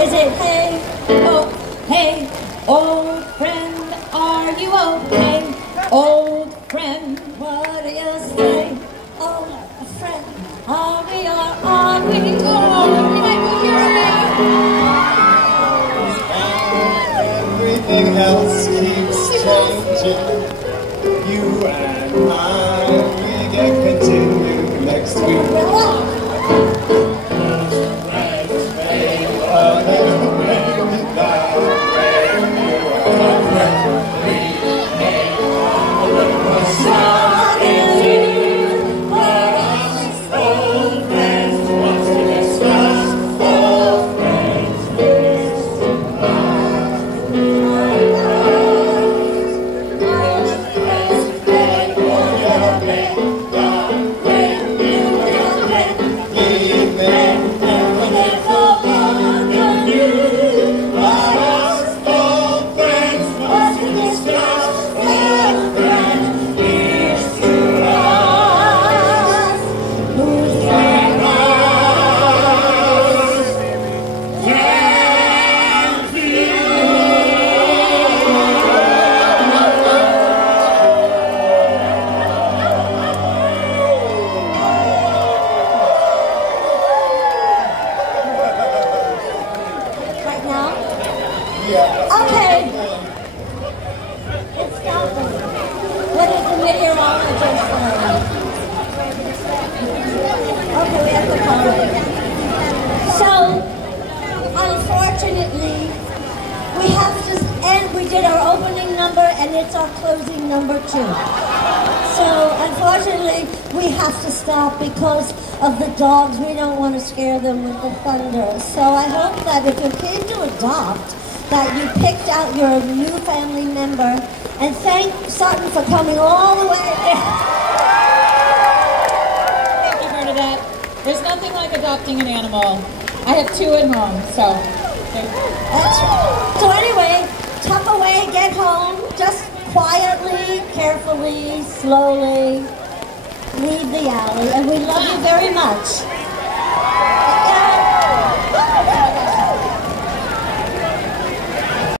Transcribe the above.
Is it hey, oh, hey, old friend, are you okay? Old friend, what do you say? Old friend, are we or are we? Oh, we might be hearing. Everything else keeps changing. You and I, we can continue next week. Okay. It's stopping. What is the meteorologist saying? Okay, we have to call it. So, unfortunately, we have to end. We did our opening number and it's our closing number too. So, unfortunately, we have to stop because of the dogs. We don't want to scare them with the thunder. So I hope that if you came to adopt, that you picked out your new family member, and thank Sutton for coming all the way. Thank you, Bernadette. There's nothing like adopting an animal. I have 2 at home, so. That's right. So anyway, tuck away, get home, just quietly, carefully, slowly, leave the alley, and we love you very much.